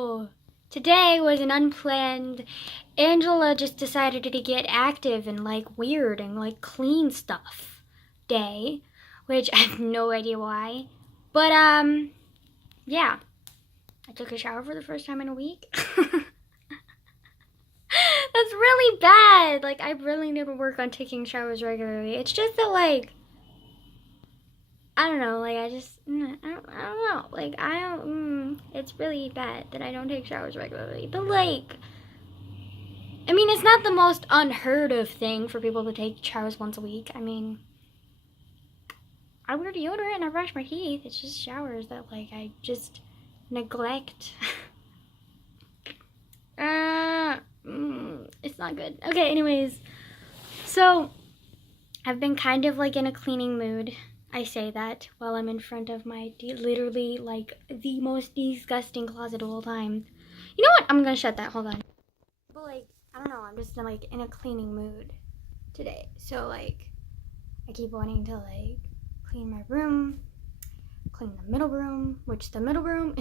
So, today was an unplanned. Angela just decided to get active and like weird and like clean stuff day, which I have no idea why. But, yeah. I took a shower for the first time in a week. That's really bad. Like, I really need to work on taking showers regularly. It's just that, like, I don't know, like, I don't know. Like, it's really bad that I don't take showers regularly. But, like, I mean, it's not the most unheard of thing for people to take showers once a week. I mean, I wear deodorant and I brush my teeth. It's just showers that, like, I just neglect. It's not good. Okay, anyways. So, I've been kind of, like, in a cleaning mood. I say that while I'm in front of my literally, like, the most disgusting closet of all time. You know what? I'm gonna shut that. Hold on. But, like, I don't know. I'm just, like, in a cleaning mood today. So, like, I keep wanting to, like, clean my room, clean the middle room, which the middle room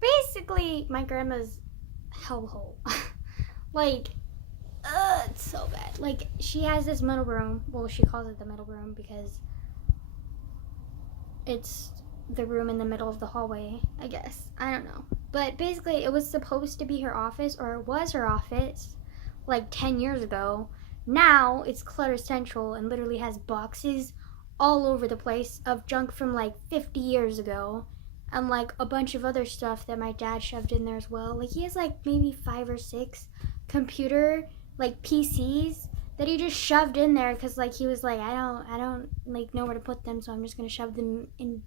basically my grandma's hellhole. Like, it's so bad. Like, she has this middle room. Well, she calls it the middle room because it's the room in the middle of the hallway, I guess. I don't know. But basically, it was supposed to be her office, or it was her office, like 10 years ago. Now, it's clutter central and literally has boxes all over the place of junk from like 50 years ago. And like a bunch of other stuff that my dad shoved in there as well. Like, he has like maybe 5 or 6 computer like PCs that he just shoved in there because like he was like, I don't like know where to put them, so I'm just gonna shove them in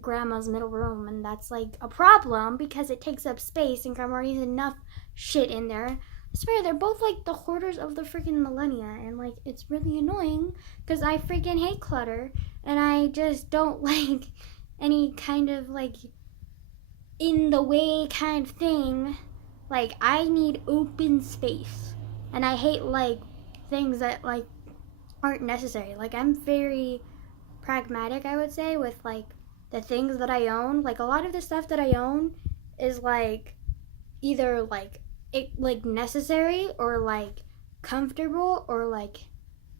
grandma's middle room. And that's like a problem because it takes up space and grandma already has enough shit in there. I swear, they're both like the hoarders of the freaking millennia, and like it's really annoying because I freaking hate clutter and I just don't like any kind of like in the way kind of thing. Like, I need open space, and I hate like things that like aren't necessary. Like, I'm very pragmatic, I would say, with like the things that I own. Like, a lot of the stuff that I own is like either like it like necessary or like comfortable or like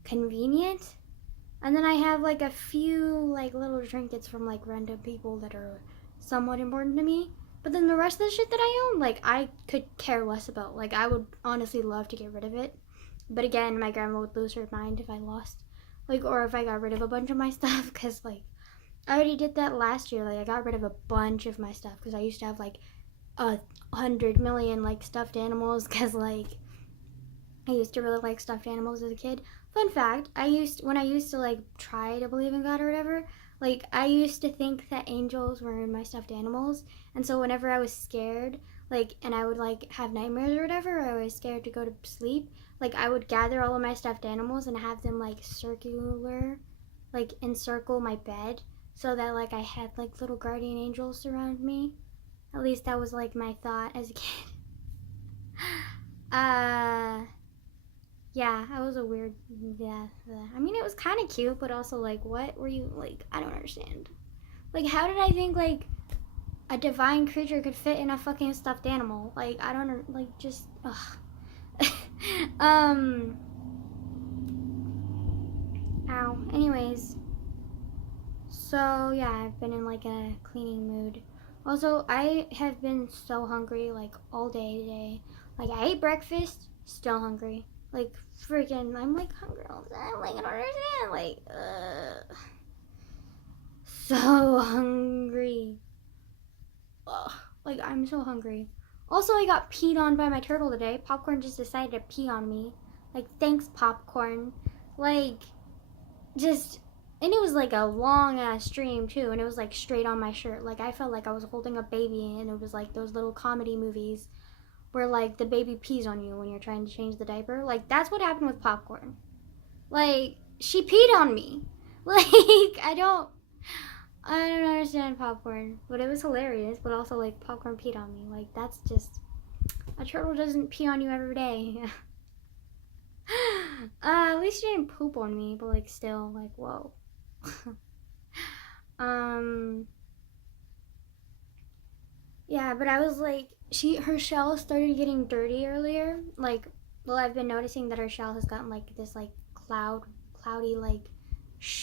convenient. And then I have like a few like little trinkets from like random people that are somewhat important to me. But then the rest of the shit that I own, like, I could care less about. Like, I would honestly love to get rid of it. But again, my grandma would lose her mind if I lost, like, or if I got rid of a bunch of my stuff. Because, like, I already did that last year. Like, I got rid of a bunch of my stuff because I used to have, like, 100 million, like, stuffed animals. Because, like, I used to really like stuffed animals as a kid. Fun fact, when I used to like try to believe in God or whatever, like I used to think that angels were in my stuffed animals. And so whenever I was scared, like, and I would like have nightmares or whatever, or I was scared to go to sleep, like I would gather all of my stuffed animals and have them like circular, like encircle my bed so that like I had like little guardian angels surround me. At least that was like my thought as a kid. uh Yeah, that was a weird. Yeah, I mean, it was kind of cute, but also like, what were you like? I don't understand. Like, how did I think like a divine creature could fit in a fucking stuffed animal? Like, I don't like just. Ugh. um. Ow. Anyways, so yeah, I've been in like a cleaning mood. Also, I have been so hungry like all day today. Like, I ate breakfast, still hungry. Like, freaking, I'm like hungry all the time. Like, I don't understand. Like, so hungry. Ugh. Like, I'm so hungry. Also, I got peed on by my turtle today. Popcorn just decided to pee on me. Like, thanks, Popcorn. Like, just, and it was like a long ass stream too, and it was like straight on my shirt. Like, I felt like I was holding a baby, and it was like those little comedy movies where like the baby pees on you when you're trying to change the diaper. Like, that's what happened with Popcorn. Like, she peed on me. Like, I don't understand Popcorn, but it was hilarious. But also, like, Popcorn peed on me. Like, that's just, a turtle doesn't pee on you every day. At least she didn't poop on me, but like, still, like, whoa. um Yeah, but I was like, her shell started getting dirty earlier. Like, well, I've been noticing that her shell has gotten like this like cloudy like,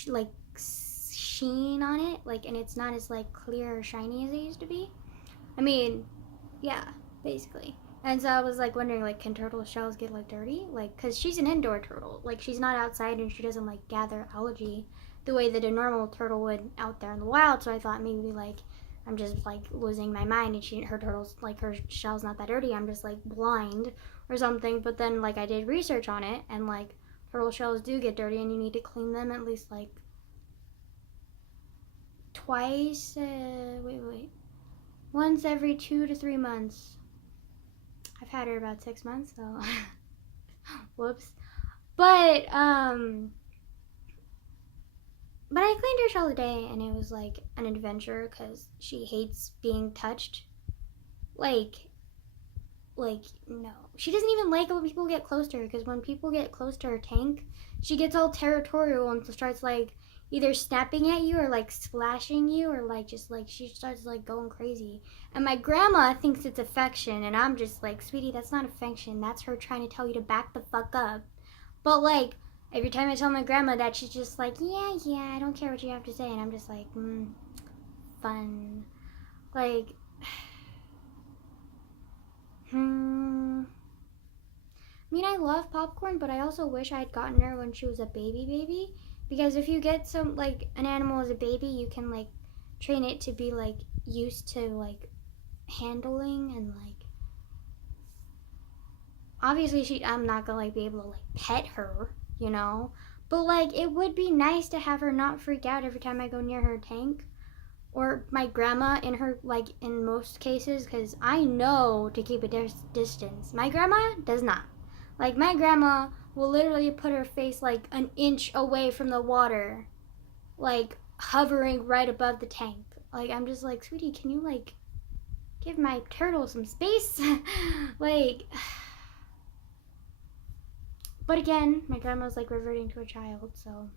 like sheen on it. Like, and it's not as like clear or shiny as it used to be. I mean, yeah, basically. And so I was like wondering, like, can turtle shells get like dirty? Like, cause she's an indoor turtle. Like, she's not outside and she doesn't like gather algae the way that a normal turtle would out there in the wild. So I thought maybe like I'm just like losing my mind and her turtle's like her shell's not that dirty. I'm just like blind or something. But then like I did research on it and like turtle shells do get dirty and you need to clean them at least like twice. Once every 2 to 3 months. I've had her about 6 months, so whoops. But I cleaned her shell today, and it was like an adventure because she hates being touched. Like, no, she doesn't even like when people get close to her. Because when people get close to her tank, she gets all territorial and starts like either snapping at you or like splashing you or like just like she starts like going crazy. And my grandma thinks it's affection, and I'm just like, sweetie, that's not affection. That's her trying to tell you to back the fuck up. But like every time I tell my grandma that, she's just like, yeah, I don't care what you have to say, and I'm just like, fun. Like, I mean, I love popcorn, but I also wish I had gotten her when she was a baby. Because if you get some, like, an animal as a baby, you can, like, train it to be, like, used to, like, handling and, like, obviously I'm not gonna, like, be able to, like, pet her, you know? But, like, it would be nice to have her not freak out every time I go near her tank. Or my grandma in her, like, in most cases, because I know to keep a distance. My grandma does not. Like, my grandma will literally put her face like an inch away from the water, like hovering right above the tank. Like, I'm just like, sweetie, can you like give my turtle some space? Like, but again, my grandma's like reverting to a child, so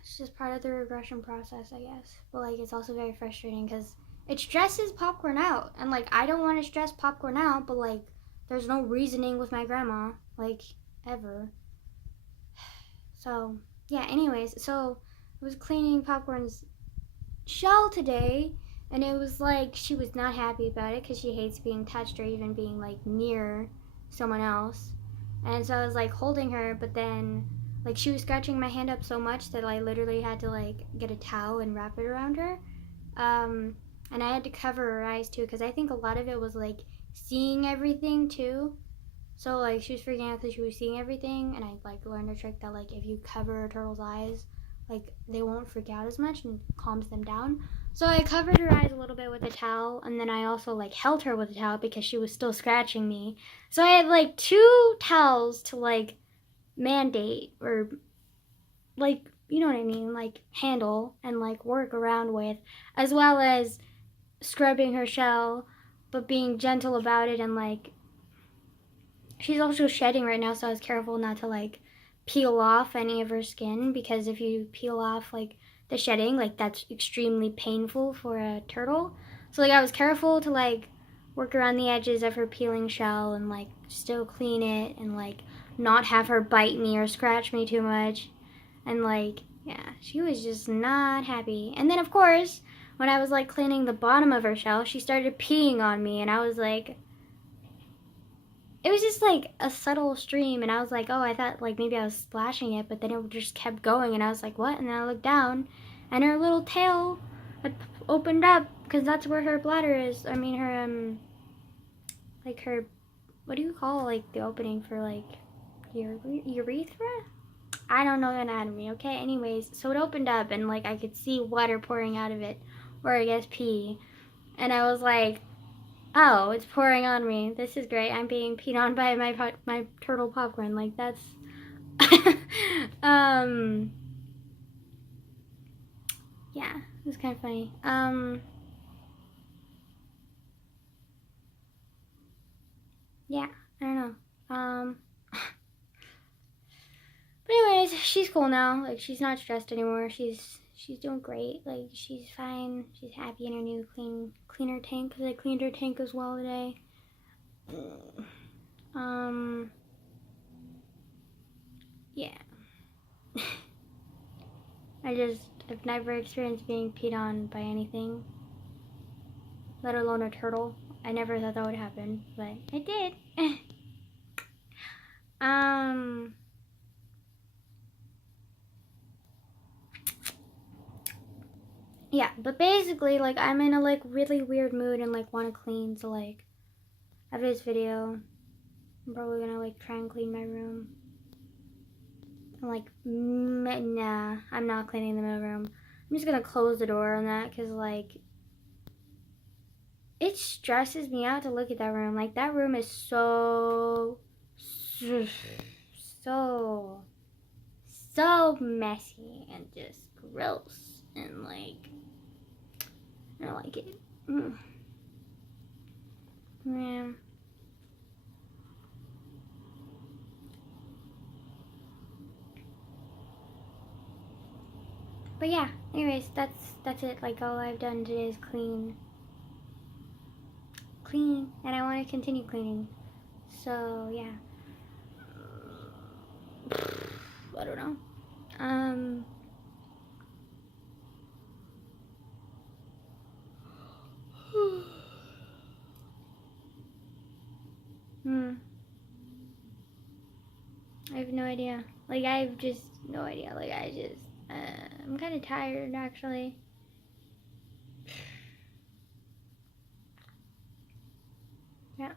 it's just part of the regression process, I guess. But like, it's also very frustrating because it stresses popcorn out, and like I don't want to stress popcorn out, but like there's no reasoning with my grandma, like, ever. So yeah, anyways, so I was cleaning popcorn's shell today, and it was like she was not happy about it because she hates being touched or even being like near someone else. And so I was like holding her, but then like she was scratching my hand up so much that I literally had to like get a towel and wrap it around her. And I had to cover her eyes too because I think a lot of it was like seeing everything too. So like she was freaking out because she was seeing everything, and I like learned a trick that like if you cover a turtle's eyes, like they won't freak out as much and calms them down. So I covered her eyes a little bit with a towel, and then I also like held her with a towel because she was still scratching me. So I had like 2 towels to like mandate or like, you know what I mean, like handle and like work around with, as well as scrubbing her shell, but being gentle about it. And like she's also shedding right now, so I was careful not to like peel off any of her skin, because if you peel off like the shedding, like that's extremely painful for a turtle. So like I was careful to like work around the edges of her peeling shell and like still clean it and like not have her bite me or scratch me too much. And like, yeah, she was just not happy. And then of course, when I was like cleaning the bottom of her shell, she started peeing on me, and I was like, it was just like a subtle stream, and I was like, oh, I thought like maybe I was splashing it, but then it just kept going, and I was like, what? And then I looked down, and her little tail had opened up, because that's where her bladder is. I mean, her like her, what do you call like the opening for like your urethra? I don't know anatomy, okay? Anyways, so it opened up, and like I could see water pouring out of it, or I guess pee, and I was like, oh, it's pouring on me. This is great. I'm being peed on by my turtle popcorn. Like, that's yeah, it was kind of funny. Yeah, I don't know. But anyways, she's cool now. Like, she's not stressed anymore. She's she's doing great. Like, she's fine. She's happy in her new cleaner tank, because I cleaned her tank as well today. Yeah. I've never experienced being peed on by anything, let alone a turtle. I never thought that would happen, but it did. Yeah, but basically, like, I'm in a, like, really weird mood and, like, want to clean, so, like, after this video, I'm probably gonna, like, try and clean my room. I'm like, nah, I'm not cleaning the middle room. I'm just gonna close the door on that, because, like, it stresses me out to look at that room. Like, that room is so messy and just gross, and, like, I don't like it. Yeah. But yeah, anyways, that's it. Like, all I've done today is clean, and I want to continue cleaning. So yeah, I don't know. I have no idea. Like, I have just no idea. Like, I'm kind of tired, actually. Yeah.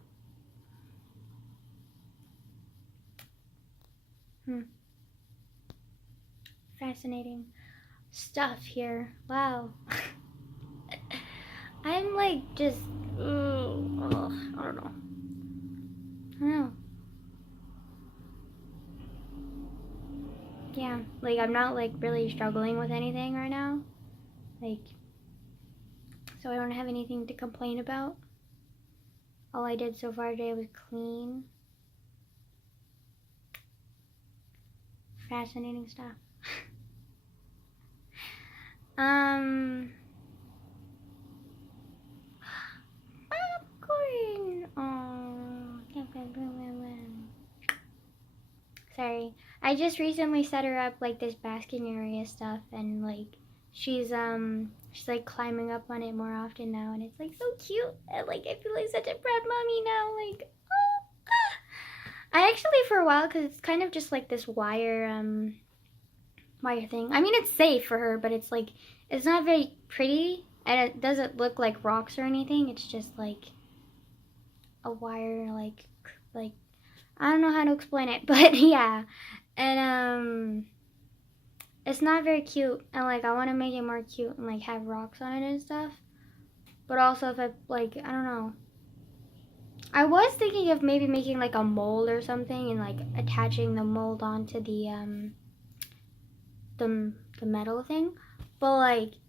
Fascinating stuff here. Wow. I'm like just, I don't know. Yeah, like, I'm not, like, really struggling with anything right now. Like, so I don't have anything to complain about. All I did so far today was clean. Fascinating stuff. Popcorn. Oh, sorry. I just recently set her up, like, this basking area stuff, and, like, she's like climbing up on it more often now, and it's, like, so cute. And, like, I feel like such a proud mommy now. Like, oh. I actually, for a while, because it's kind of just like this wire thing. I mean, it's safe for her, but it's, like, it's not very pretty, and it doesn't look like rocks or anything. It's just, like, a wire, like, I don't know how to explain it, but yeah. And, it's not very cute, and, like, I want to make it more cute and, like, have rocks on it and stuff. But also, if I, like, I don't know. I was thinking of maybe making, like, a mold or something and, like, attaching the mold onto the metal thing. But, like,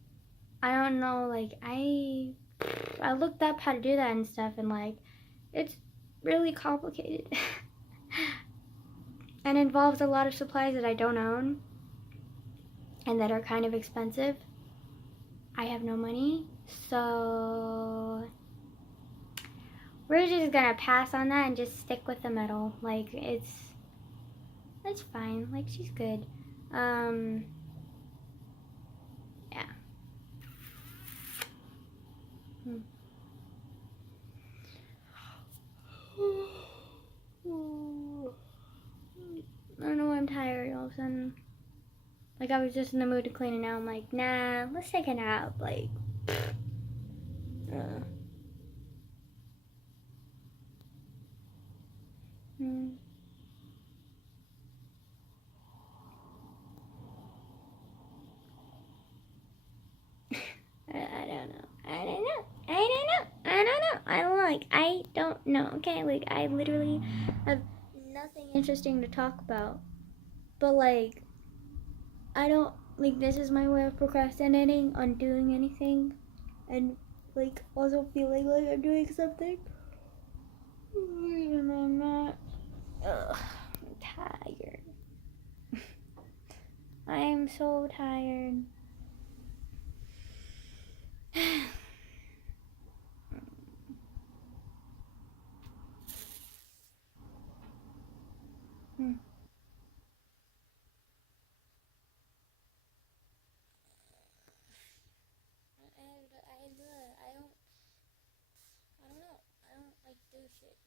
I don't know, like, I looked up how to do that and stuff, and, like, it's really complicated. And involves a lot of supplies that I don't own and that are kind of expensive. I have no money, so we're just gonna pass on that and just stick with the metal. Like, it's fine. Like, she's good. Yeah. I don't know why I'm tired all of a sudden. Like, I was just in the mood to clean, and now I'm like, nah, let's take a nap. Like, I don't know. I don't know. Okay, like, I literally have nothing interesting to talk about. But, like, I don't, like, this is my way of procrastinating on doing anything. And, like, also feeling like I'm doing something. Even though I'm not. Ugh, I'm tired. I am so tired.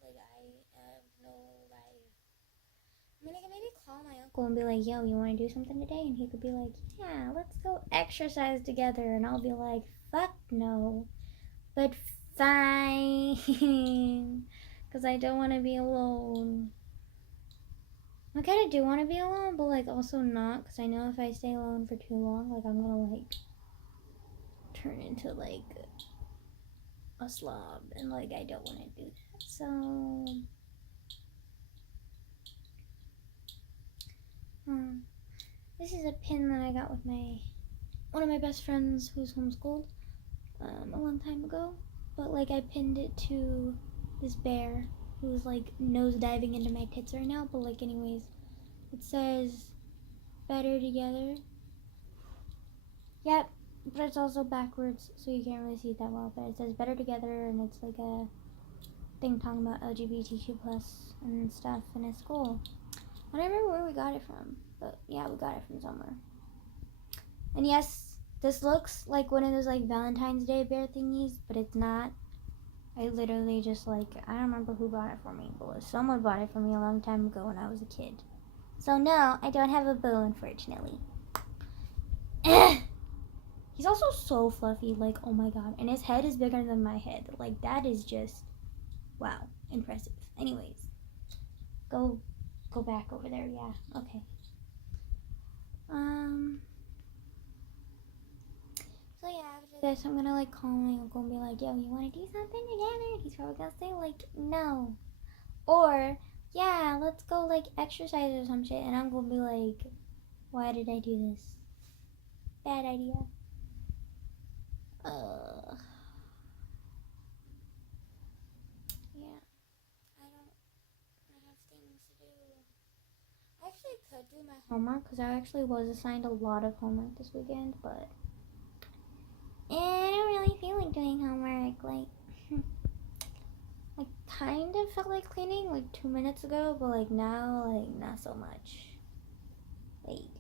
Like, I have no life. I mean, I can maybe call my uncle and be like, yo, you want to do something today? And he could be like, yeah, let's go exercise together. And I'll be like, fuck no. But fine. Because I don't want to be alone. I kind of do want to be alone, but like also not. Because I know if I stay alone for too long, like I'm going to like turn into like a slob. And like I don't want to do that. So... this is a pin that I got with one of my best friends who's homeschooled a long time ago. But like I pinned it to this bear who's like nose diving into my tits right now. But like anyways, it says better together. Yep, but it's also backwards, so you can't really see it that well. But it says better together, and it's like a thing talking about LGBTQ plus and stuff, and it's cool. I don't remember where we got it from, but yeah, we got it from somewhere. And yes, this looks like one of those like Valentine's Day bear thingies, but it's not. I literally just like, I don't remember who bought it for me, but someone bought it for me a long time ago when I was a kid. So no, I don't have a boo, unfortunately. He's also so fluffy, like, oh my god. And his head is bigger than my head. Like, that is just, wow, impressive. Anyways, go back over there, yeah, okay. So yeah, after this, I'm gonna like call my uncle and be like, yo, you wanna do something together? And he's probably gonna say like, no. Or, yeah, let's go like exercise or some shit. And I'm gonna be like, why did I do this? Bad idea. Yeah, I have things to do. I actually could do my homework because I actually was assigned a lot of homework this weekend, but I don't really feel like doing homework. Like, I kind of felt like cleaning like 2 minutes ago, but like now, like not so much. Like,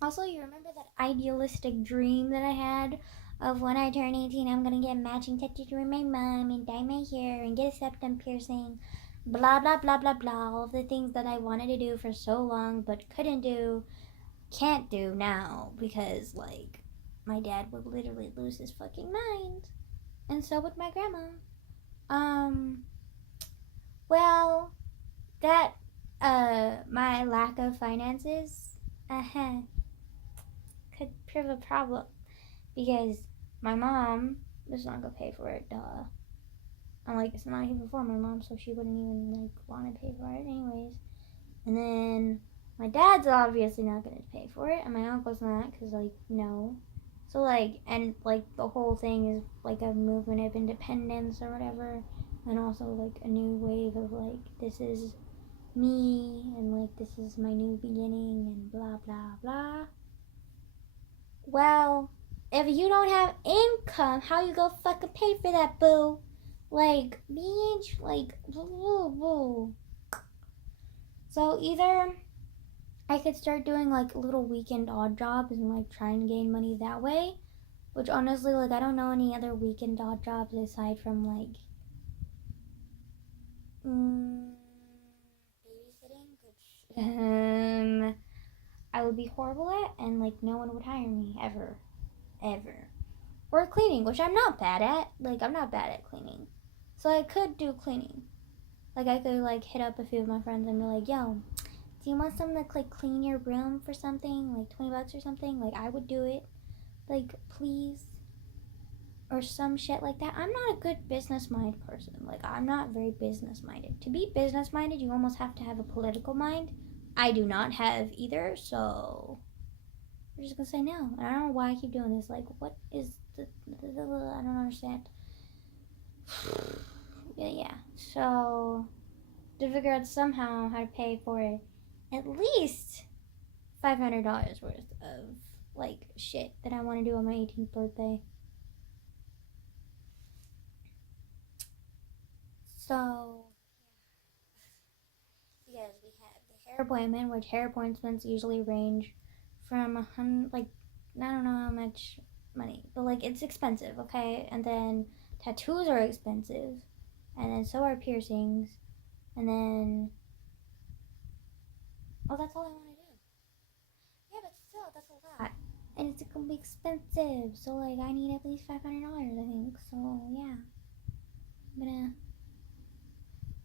also, you remember that idealistic dream that I had of when I turn 18, I'm gonna get matching tattoos with my mom and dye my hair and get a septum piercing, blah blah blah blah blah. All of the things that I wanted to do for so long but couldn't do, can't do now because like my dad would literally lose his fucking mind, and so would my grandma. Well, that my lack of finances, could prove a problem because my mom was not gonna pay for it, duh. And like it's not even for my mom, so she wouldn't even like want to pay for it anyways. And then my dad's obviously not gonna pay for it, and my uncle's not, cause like no. So like, and like the whole thing is like a movement of independence or whatever, and also like a new wave of like this is me and like this is my new beginning and blah blah blah. Well, if you don't have income, how you go fucking pay for that, boo? Like, bitch, like, boo, boo. So either I could start doing like little weekend odd jobs and like try and gain money that way, which honestly, like, I don't know any other weekend odd jobs aside from like babysitting, which I would be horrible at, and like no one would hire me ever. Or cleaning, which I'm not bad at. Like, I'm not bad at cleaning. So I could do cleaning. Like, I could, like, hit up a few of my friends and be like, yo, do you want someone to, like, clean your room for something? Like, $20 or something? Like, I would do it. Like, please. Or some shit like that. I'm not a good business-minded person. Like, I'm not very business-minded. To be business-minded, you almost have to have a political mind. I do not have either, so I'm just gonna say no. And I don't know why I keep doing this. Like, what is I don't understand. Yeah. So to figure out somehow how to pay for at least $500 worth of like shit that I want to do on my 18th birthday. So because we have the hair appointment, which hair appointments usually range from like, I don't know how much money, but like it's expensive, okay? And then tattoos are expensive, and then so are piercings, and then that's all I want to do. Yeah, but still, that's a lot, and it's gonna be expensive. So like, I need at least $500, I think. So yeah, I'm gonna.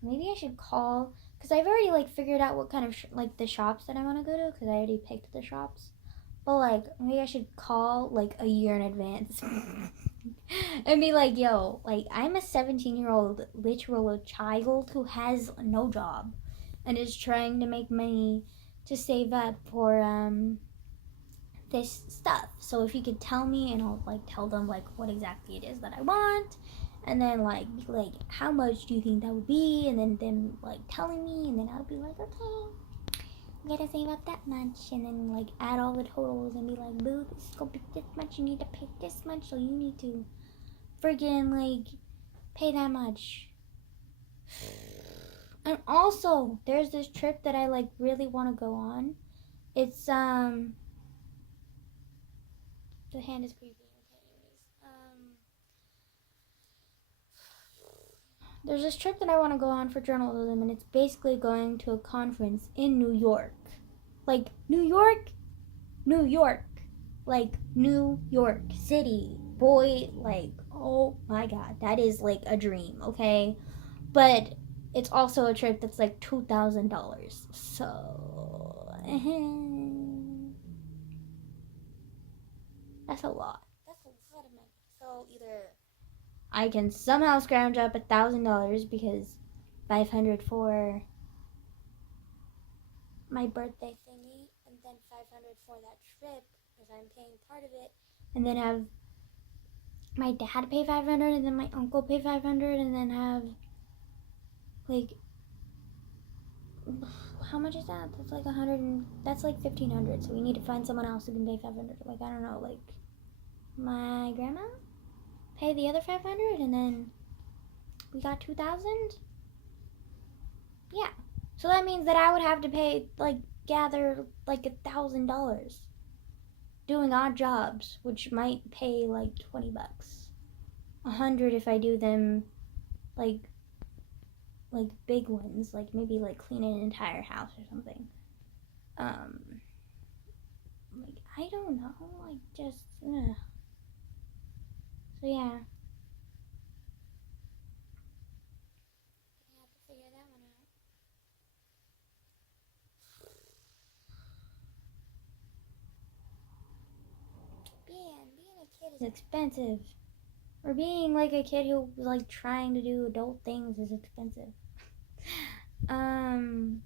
Maybe I should call, because I've already like figured out what kind of like the shops that I want to go to, because I already picked the shops. But like, maybe I should call like a year in advance and be like, yo, like, I'm a 17-year-old literal child who has no job and is trying to make money to save up for this stuff. So if you could tell me, and I'll like tell them like what exactly it is that I want, and then like how much do you think that would be, and then them like telling me, and then I'll be like, okay, you gotta save up that much, and then like add all the totals and be like, boo, this is gonna be this much, you need to pay this much, so you need to friggin' like pay that much. And also there's this trip that I like really want to go on. It's the hand is creepy. There's this trip that I want to go on for journalism, and it's basically going to a conference in New York. Like, New York, like, New York City. Boy, like, oh my god, that is like a dream, okay? But it's also a trip that's like $2,000. So, that's a lot. That's a lot of money. So, either I can somehow scrounge up $1,000 because 500 for my birthday thingy, and then 500 for that trip because I'm paying part of it, and then have my dad pay 500, and then my uncle pay 500, and then have like, how much is that? That's like 100, and that's like 1,500. So we need to find someone else who can pay 500. Like, I don't know, like my grandma pay the other 500, and then we got 2,000. Yeah. So that means that I would have to pay, like, gather like $1,000 doing odd jobs, which might pay like $20. 100 if I do them like big ones, like maybe like clean an entire house or something. Like, I don't know, like, just so yeah. I have to figure that one out. Being a kid is expensive. Or being like a kid who's like trying to do adult things is expensive. And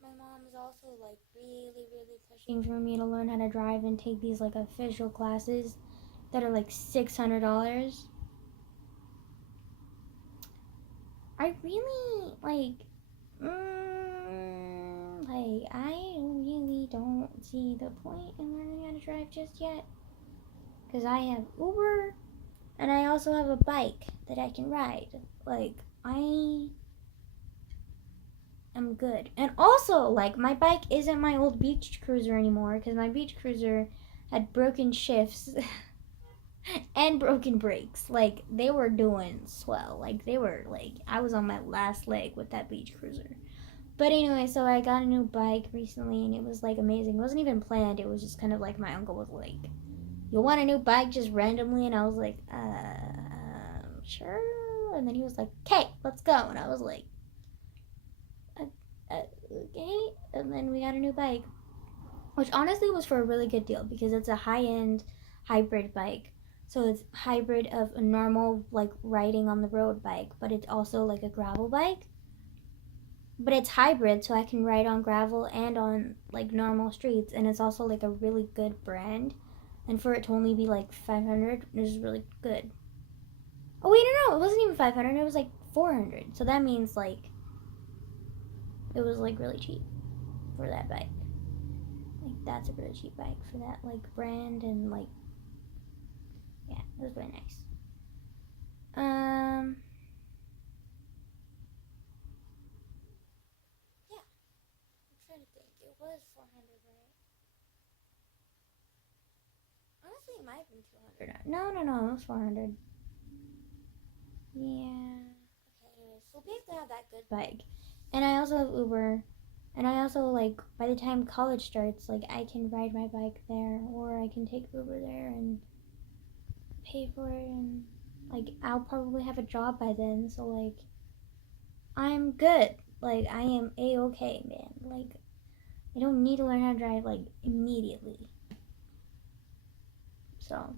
my mom is also like really pushing for me to learn how to drive and take these like official classes that are like $600. I really like I really don't see the point in learning how to drive just yet, because I have Uber and I also have a bike that I can ride. Like, I am good. And also, like, my bike isn't my old beach cruiser anymore, because my beach cruiser had broken shifts and broken brakes. Like, they were doing swell. Like, they were, like, I was on my last leg with that beach cruiser. But anyway, so I got a new bike recently, and it was, like, amazing. It wasn't even planned. It was just kind of like my uncle was like, you want a new bike just randomly? And I was like, sure. And then he was like, okay, let's go. And I was like, okay. And then we got a new bike, which honestly was for a really good deal because it's a high-end hybrid bike. So it's hybrid of a normal, like, riding on the road bike, but it's also like a gravel bike. But it's hybrid, so I can ride on gravel and on like normal streets, and it's also like a really good brand. And for it to only be like 500 is really good. Oh wait, no, it wasn't even 500. It was like 400. So that means like it was like really cheap for that bike. Like, that's a really cheap bike for that like brand, and like, yeah, it was really nice. was 400, right? Honestly, it might have been 200. No, it was 400. Yeah. Okay, anyways, so basically I have that good bike. And I also have Uber. And I also, like, by the time college starts, like, I can ride my bike there, or I can take Uber there and pay for it, and, like, I'll probably have a job by then, so, like, I'm good. Like, I am A-okay, man. Like, I don't need to learn how to drive, like, immediately. So,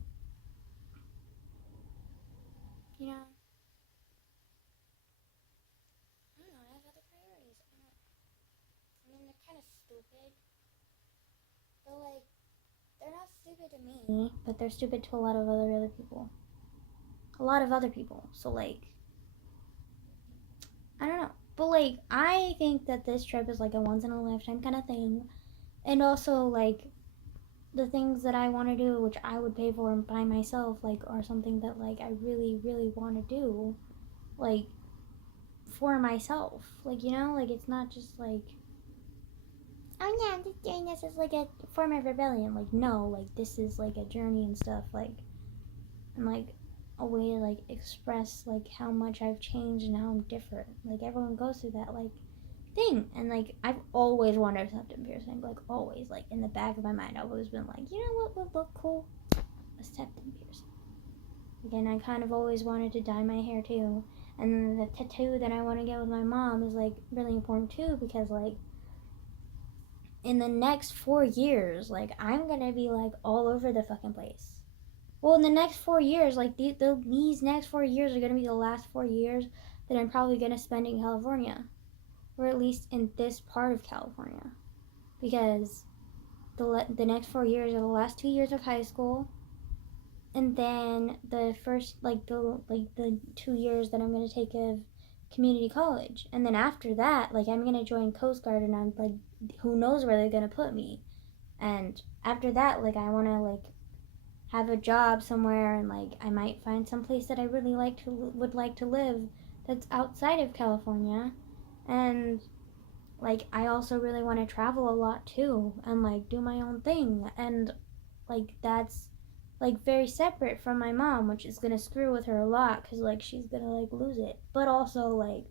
you know, I don't know, I have other priorities. I mean, they're kind of stupid, but, like, they're not stupid to me, but they're stupid to a lot of other people. A lot of other people. So, like, I don't know. But, like, I think that this trip is, like, a once in a lifetime kind of thing. And also, like, the things that I want to do, which I would pay for by myself, like, are something that, like, I really, really want to do, like, for myself. Like, you know, like, it's not just, like, oh, yeah, I'm just doing this as, like, a form of rebellion. Like, no, like, this is, like, a journey and stuff, like, and, like, a way to, like, express, like, how much I've changed and how I'm different. Like, everyone goes through that, like, thing. And, like, I've always wanted a septum piercing. Like, always. Like, in the back of my mind, I've always been like, you know what would look cool? A septum piercing. Again, I kind of always wanted to dye my hair, too. And then the tattoo that I want to get with my mom is, like, really important, too, because, like, in the next 4 years, like, I'm gonna be, like, all over the fucking place. Well, in the next 4 years, like, these next 4 years are gonna be the last 4 years that I'm probably gonna spend in California. Or at least in this part of California. Because the next 4 years are the last 2 years of high school. And then the first, the 2 years that I'm gonna take of community college. And then after that, like, I'm gonna join Coast Guard, and I'm, like, who knows where they're gonna put me. And after that, like, I wanna, like, have a job somewhere, and, like, I might find some place that I really would like to live that's outside of California. And, like, I also really want to travel a lot too, and, like, do my own thing. And, like, that's, like, very separate from my mom, which is gonna screw with her a lot, because, like, she's gonna, like, lose it. But also, like,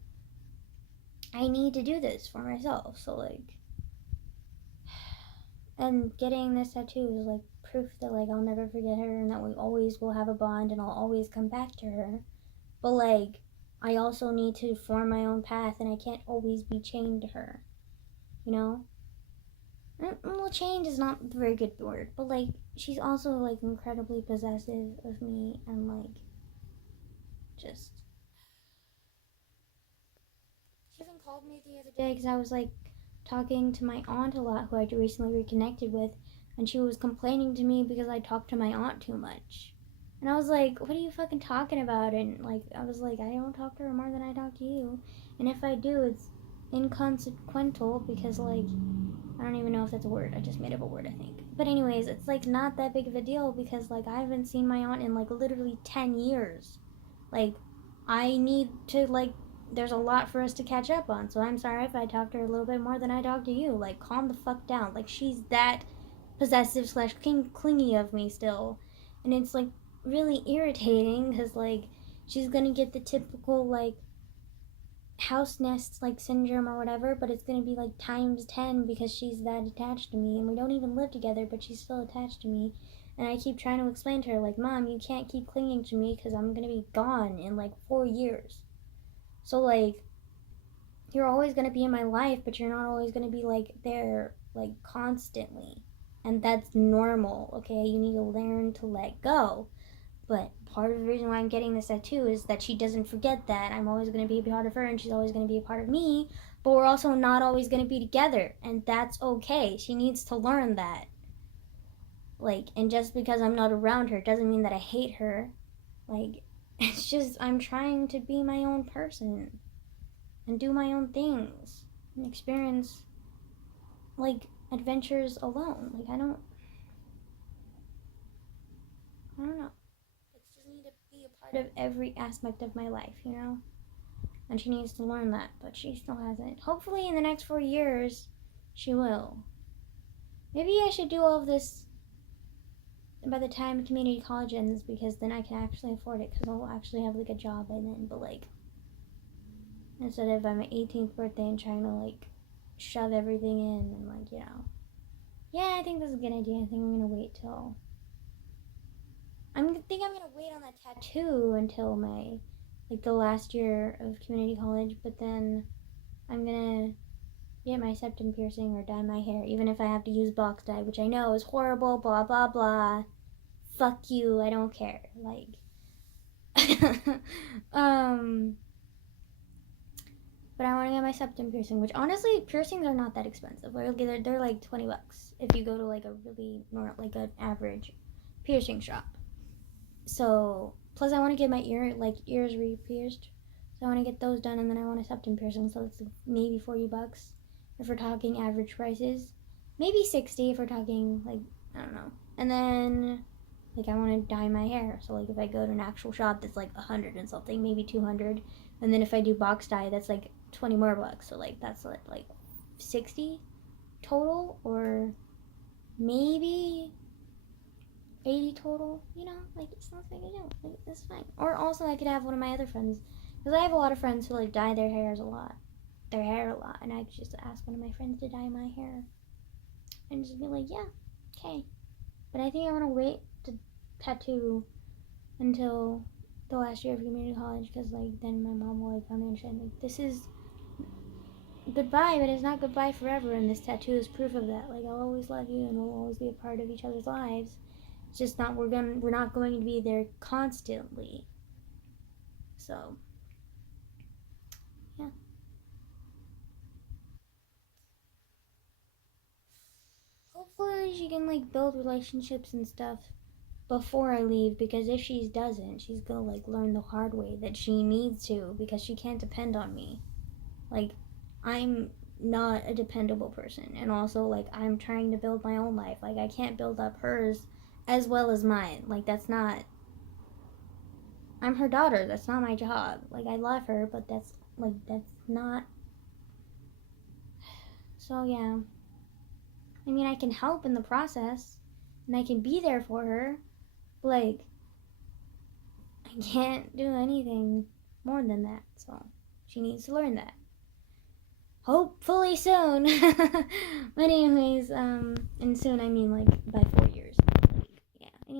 I need to do this for myself, so, like, and getting this tattoo is, like, proof that, like, I'll never forget her, and that we always will have a bond, and I'll always come back to her. But, like, I also need to form my own path, and I can't always be chained to her, you know? Well, chained is not a very good word, but, like, she's also, like, incredibly possessive of me, and, like, just, she even called me the other day because I was, like, talking to my aunt a lot, who I recently reconnected with, and she was complaining to me because I talked to my aunt too much. And I was like, what are you fucking talking about? And, like, I was like, I don't talk to her more than I talk to you. And if I do, it's inconsequential because, like, I don't even know if that's a word. I just made up a word, I think. But anyways, it's, like, not that big of a deal because, like, I haven't seen my aunt in, like, literally 10 years. Like, I need to, like, there's a lot for us to catch up on. So I'm sorry if I talk to her a little bit more than I talk to you. Like, calm the fuck down. Like, she's that possessive slash clingy of me still. And it's, like, really irritating because, like, she's gonna get the typical, like, house nest, like, syndrome or whatever, but it's gonna be, like, times 10 because she's that attached to me, and we don't even live together, but she's still attached to me. And I keep trying to explain to her, like, Mom, you can't keep clinging to me because I'm gonna be gone in, like, 4 years. So, like, you're always gonna be in my life, but you're not always gonna be, like, there, like, constantly. And that's normal, okay? You need to learn to let go. But part of the reason why I'm getting this tattoo is that she doesn't forget that I'm always going to be a part of her, and she's always going to be a part of me, but we're also not always going to be together, and that's okay. She needs to learn that. Like, and just because I'm not around her doesn't mean that I hate her. Like, it's just I'm trying to be my own person and do my own things and experience, like, adventures alone. Like, I don't know. I just need to be a part of every aspect of my life, you know? And she needs to learn that, but she still hasn't. Hopefully in the next 4 years, she will. Maybe I should do all of this by the time community college ends, because then I can actually afford it, because I'll actually have like a job by then. But like, instead of my 18th birthday and trying to like shove everything in and like, yeah, I think this is a good idea. I think I'm gonna wait till I'm gonna wait on that tattoo until my like the last year of community college, but then I'm gonna get my septum piercing or dye my hair, even if I have to use box dye, which I know is horrible, blah blah blah. Fuck you, I don't care. Like but I want to get my septum piercing, which honestly, piercings are not that expensive. They're like $20 if you go to like a really normal, like an average piercing shop. So plus I want to get my ears re-pierced, so I want to get those done, and then I want a septum piercing, so it's maybe $40 if we're talking average prices, maybe 60 if we're talking like, I don't know. And then like I want to dye my hair, so like if I go to an actual shop that's like 100 and something, maybe 200, and then if I do box dye, that's like 20 more bucks, so like that's like 60 total, or maybe 80 total, like it's not a big deal. Like, it's fine. Or also I could have one of my other friends, because I have a lot of friends who like dye their hair a lot, and I could just ask one of my friends to dye my hair, and just be like, yeah, okay. But I think I want to wait to tattoo until the last year of community college, because like then my mom will like come in and say like, this is goodbye, but it's not goodbye forever, and this tattoo is proof of that. Like, I'll always love you, and we'll always be a part of each other's lives. It's just not we're not going to be there constantly. So yeah. Hopefully she can like build relationships and stuff before I leave, because if she doesn't, she's gonna like learn the hard way that she needs to, because she can't depend on me. Like, I'm not a dependable person, and also like I'm trying to build my own life. Like, I can't build up hers as well as mine. Like, that's not, I'm her daughter, that's not my job. Like, I love her, but that's not. So yeah, I mean, I can help in the process and I can be there for her, but like I can't do anything more than that. So she needs to learn that, hopefully soon. But anyways, and soon I mean like by 4 years.